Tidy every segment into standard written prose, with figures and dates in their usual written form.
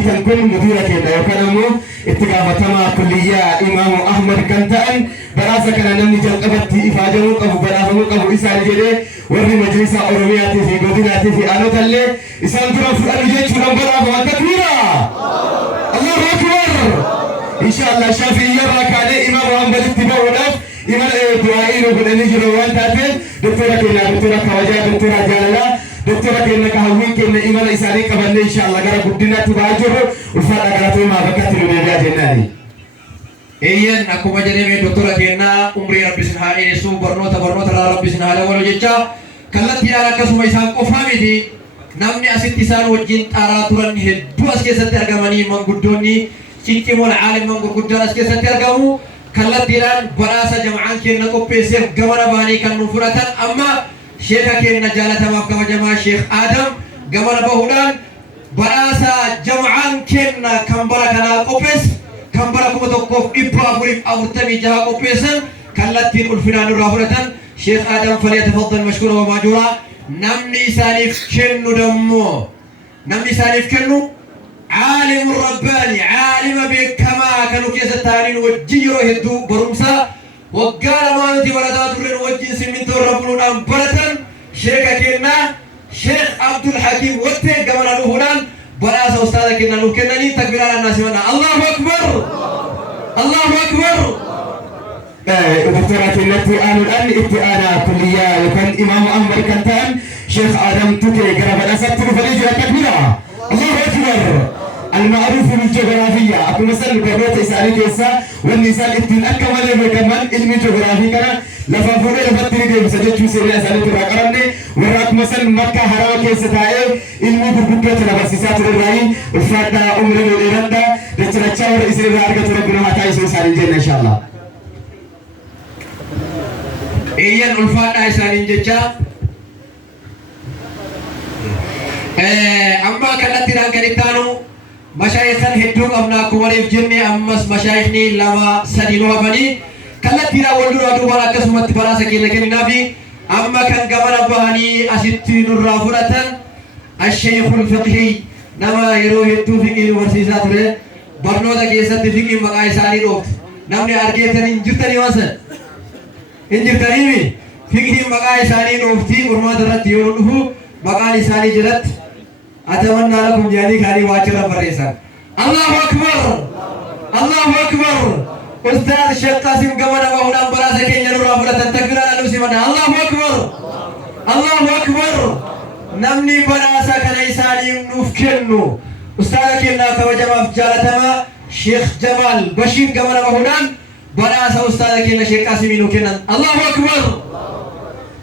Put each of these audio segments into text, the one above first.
أرجيتن كل مديرك يوكلمو اتقافتما كلية إمام أحمد كنتان براسة كان نمني جلقبت إفاجمو قبو برافمو قبو إسان جدي وري مجلس أورومياتي في قدناتي في آنو تلي إسان ترى في الأرجيت شنو برافو التكبيرة الله أكبر إن شاء الله شافي يراك عليه إمام أحمد اتباع ونف إمام دعائين وبنني جلوان تاتين دكتورة كنا دكتورة كواجا دكتورة جالالا دكتورة كنا كهوين كنا إمام إساني قبل إن شاء الله قرأ قدنا تباجر وفاء قرأتوا ما بكت لنبيا جناني إيان أكو مجرمي دكتورة كنا عمري ربي سنها إنسو برنوتا ربي سنها لولو جيجا كالت يارا كسو إسان قفامي دي نمني أسيت إسان وجين تاراتوران هدو أسكي سترقماني من قدوني كنتمون عالم من قدون أسكي سترقمو كالت ديران براسة جمعان كنا قبسير قمنا باني كان نفرطان أما شيخا كنا جالتا مفكما جماع شيخ آدم قمنا بهدان براسة جمعان كنا كمبرا كنا قبس كمبرا كما توقف إبرافوريف أورتمي جها قبسا كالت دين الفنان الرافرطان شيخ آدم فليتفضل مشكورا ومعجورا نمني سالف كنو دمو نمني سالف كنو عالم الرباني عالم بكما كانوا كيس التانين وجيرو هدو برمسا وقال ما نتي ولدات رن وجين سمنتو ربنا أمبرتن شيخ كنا شيخ عبد الحكيم وتي قمنا نهولان براس أستاذ كنا نكنني تكبير على الناس منا الله أكبر الله أكبر دكتورة التي آن الآن ابتئانا كلية وكان إمام أحمد كنتان شيخ آدم تكي قرب الأسد تلفليج التكبيرة الله أكبر المعروف بالجغرافية أكو مثل بروت إسرائيل كيسا والنساء ابتن أكمل بكمان علم جغرافي كنا لفافوري لفتري دي بسجد سيري أسالي تراقرني وراك مثل مكة هراو كيسا تايل علم بربكة لبسيسات الرأي الفادة أمر الإرادة لترچاور إسرائيل رأرقة ربنا هتاي سوسان الجنة إن شاء الله إيان الفادة إسرائيل جيجا أما كانت تيران كنتانو مشايخاً هدوك أبنا كواليف جنة أمس مشايخني لما سدينوها بني كانت تيرا ولدوا دوبارا كسمت براسة كي لكن نافي أما كان قبل بهاني أستين الرافرة الشيخ الفقهي نما يروه هدو فقه ورسيسات له برنودا كيسات فقه مقاي سالي روت نمني أرجيتن إنجرتني واسا إنجرتني مي فقه مقاي سالي روفتي ورما درت يونه مقالي سالي جلت أتمنى لكم جاني خالي واجرا فريسا الله أكبر الله أكبر أستاذ الشيخ قاسم قمنا وهنا براسة كينيا نورا فرطان تكبير على نفسي منا الله أكبر الله أكبر نمني براسة كنيساني نفكنو أستاذ كينا كوجمع جالتما شيخ جمال بشير قمنا وهنا براسة أستاذ كينا شيخ قاسم نوكنا الله أكبر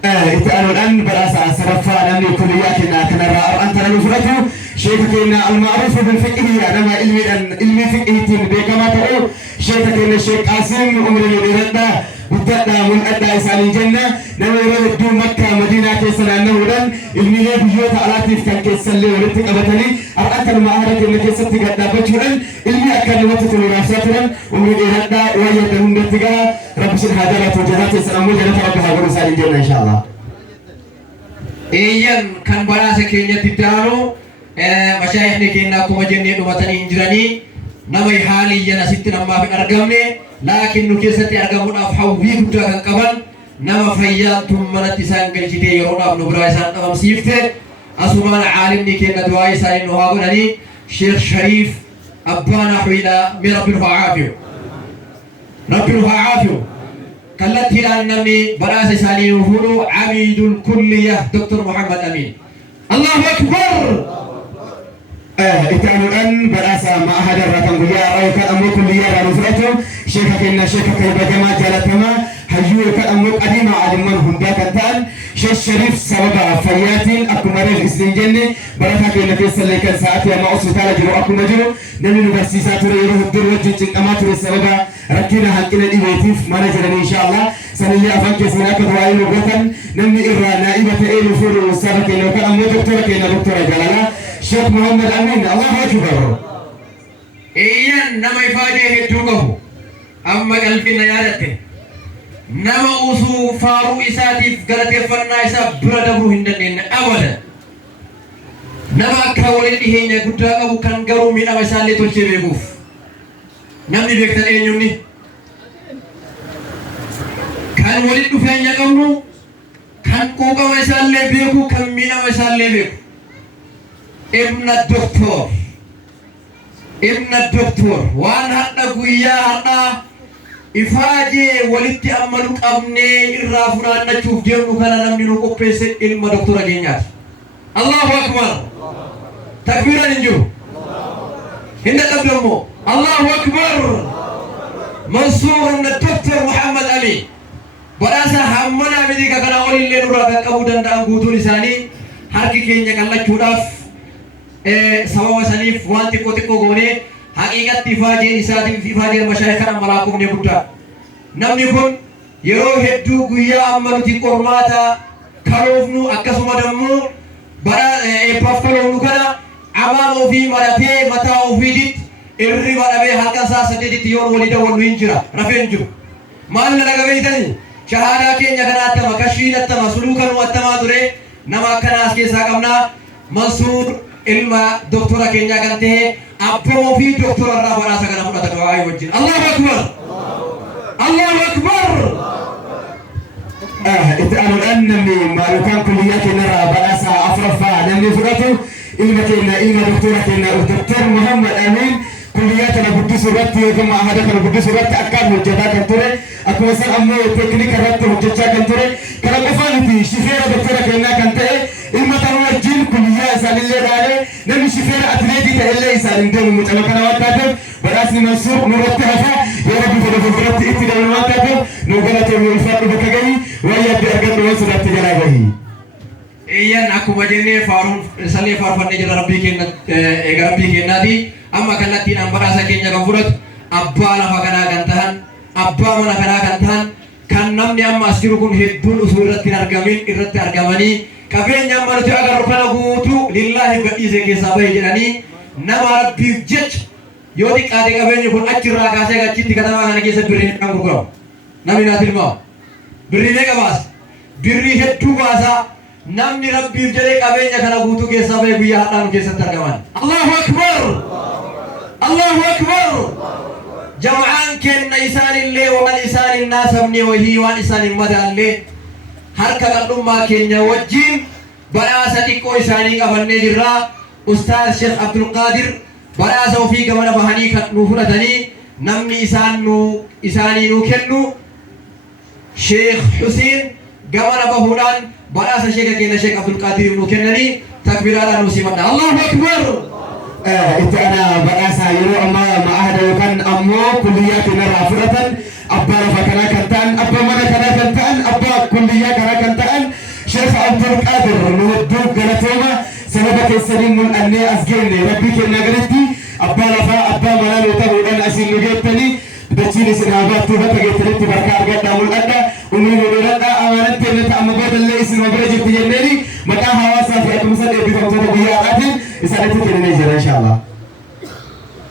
إتقالوا الآن براسة سرفا نمني كلياتنا كنرى أنت نفرته شيخنا المعروف بالفقه نما علمي فقه بكما تقول شيخنا الشيخ قاسم عمر الإرادة بدأنا من أدى إسال الجنة نما يرد دون مكة مدينة كيسنا النهودا علمي لي بيوت علاتيف كان كيسلي ولتك أبتني أرأت المعارك اللي كيست قد بجرا علمي أكاد وقت الراساتنا عمر الإرادة ويدهم بتقى رب سبحانه وتعالى السلام عليكم ربها ورسال الجنة إن شاء الله إيان كان براسة كينيا تدارو مشايخني كينا كما جنني نمتني انجراني نمي حالي ينا ستنا ما في أرقامني لكن نكيستي أرقامنا أفحو في كتا كان قبل نما فيا ثم نتسان قلجتي يرونا ابن برايسان أمام سيفته أسمان عالمني كينا دواي ساين نهاغنني شيخ شريف أبانا حويلا من ربنا فعافيو ربنا فعافيو كلت هلال نمني براسة سالي وفولو عميد الكلية دكتور محمد أمين الله أكبر إتعلوا الآن براسة ما أحد الرقم قليا أو كأمو كليا رنفرته شيخك إن شيخك البجماع جالتما هجو كأمو قديمة علمان هندا كنتان شيخ شريف سبب فياتين أكو مريج إسلين جنة بركة إن في سلك ساعات يا ما أصل تعالى جرو أكو مجرو نمي نبسيسات ريروه الدور وجه أمات السبب ركينا حقنا الإيويتيف ما نجرني إن شاء الله سنلي أفنك اسمنا كدوائي وقتن نمي إرى نائبة إيلو فورو وصارك إنه كأمو دكتورك إن دكتورة جلالا شيخ محمد أمين الله أكبر إيان نما يفاجئ هدوكه أما قلبنا يادته نما أوسو فارو إساتيف قلت يفرنا إسا برادبرو هندن أولا nama akka waliin dhiheenya guddaa qabu kan garuu miidhama isaallee tolchee beekuuf namni beektan eenyumni kan waliin dhufeenya qabnu kan quuqama isaallee beeku kan miidhama isaallee beeku ibna doktor waan hadha guyyaa hadha ifaajee walitti ammalu qabnee irraa funaannachuuf deemnu kana namni nu qopheesse ilma doktora keenyaati. Allahu akbar. Takbiran injiru. Hinda qabdammo. Allahu akbar. Mansuur ibn Dr. Muhammad Ali. Badhaasa hammana miti kana olillee nurraa kan qabu danda'an guutuun isaanii harki keenya qallachuudhaaf sababa saniif waan xiqqoo goonee haqiiqatti ifaajeen isaatiif ifaajeen mashaayikh kana malaaqumne guddaa. Namni kun yeroo hedduu guyyaa amma nuti qormaata karoofnu akkasuma dammoo eebbaaf kaloofnu kana amaama ofii maratee mataa ofiititti irriba dhabee halkan isaa 8tti yoon walii dawwallu hin jira rafeen jiru. Maal na dhagabeeytanii shahaadaa keenya kana attama kashiin attama suluukanuu attamaa ture nama akkanaas keessaa qabnaa Mansuur ilma doktora keenyaa kan ta'e abbaa fi doktora irraa badhaasa kana fudhata du'aa wajjin. Allahu akbar. Allahu akbar. itti aanuudhaan namni maalukaan kulliyyaa keenyarraa badhaasa afuraffaa namni fudhatu ilma keenya ilma doktora keenya Dr. Muhammad Amin kulliyyaa kana guddisuu irratti yookiin maahada kana guddisuu irratti akkaan hojjetaa kan ture akkuma san ammoo teeknika irratti hojjechaa kan ture kana qofaa miti shifeera doktora keenyaa kan ta'e ilma kana wajjin kulliyyaa isaanillee dhaalee namni shifeera atileetii ta'ellee isaaniin deemu mucama kana waan taateef badhaasni Mansuur nurratti hafa yoo rabbi fedhe fuulduratti itti dabalu waan taateef nu galateef ulfaadhu bakka gahi waan yaadde argadhu waan sodaatti jalaa gahi. Iyyan akkuma jennee faaruun salee faarfannee jira rabbii keenyaati. Amma kallattiin badhaasa keenya kan fudhatu abbaa lafa kanaa kan ta'an abbaa mana kanaa kan ta'an kan namni amma as jiru kun hedduun osoo irratti hin argamin irratti argamanii qabeenya amma nuti agarru kana guutuu lillaahi gadhiisee keessaa bahe jedhanii nama rabbiif jecha yoo xiqqaate qabeenyi kun achirraa kaasee gachitti katamaa kana keessa birrii kan gurguramu namni naa tilmaamu birrii meeqa baasa birrii hedduu baasaa namni rabbiif jedhee qabeenya kana guutuu keessaa bahe guyyaa hadhaanu keessatti argaman. Allahu akbar. Allahu akbar. Jama'aan kenna isaanillee waan isaan hin naasabne wahii waan isaan hin madaallee harka qal'ummaa keenya wajjin badhaasa xiqqoo isaanii qabannee jirra. Ustaaz Sheekh Abdul Qaadir badhaasa ofii gamana bahanii kan nu fudhatanii namni isaanii nu kennu Sheekh Hussein gamana bahuudhaan badhaasa sheeka keenya Sheekh Abdul Qaadir nu kennanii takbiraadhaan nu simadha. Allahu akbar. itti ana badhaasa yeroo ammaa maahada yookaan ammoo kulliyyaa keenyarraa fudhatan abbaa lafa kanaa kan ta'an abbaa mana kanaa kan ta'an abbaa kulliyyaa kanaa kan ta'an Sheekh Abdul Qaadir nu hedduu galatooma sababa keessanii mul'annee as geenne rabbii keenya gaditti abbaa lafaa abbaa manaa nu ta'uudhaan asiin nu geettanii dachiin isin haa baattuu bakka geettanitti barkaa argadhaa mul'adha umrii nu dheeradhaa amanaan keenya ta'amma boodallee isin bira jirti jenneeni maqaa hawaasaa fi akkuma san eebbifamtoota guyyaa haadhaatiin isaanitti kennanii jira inshallah.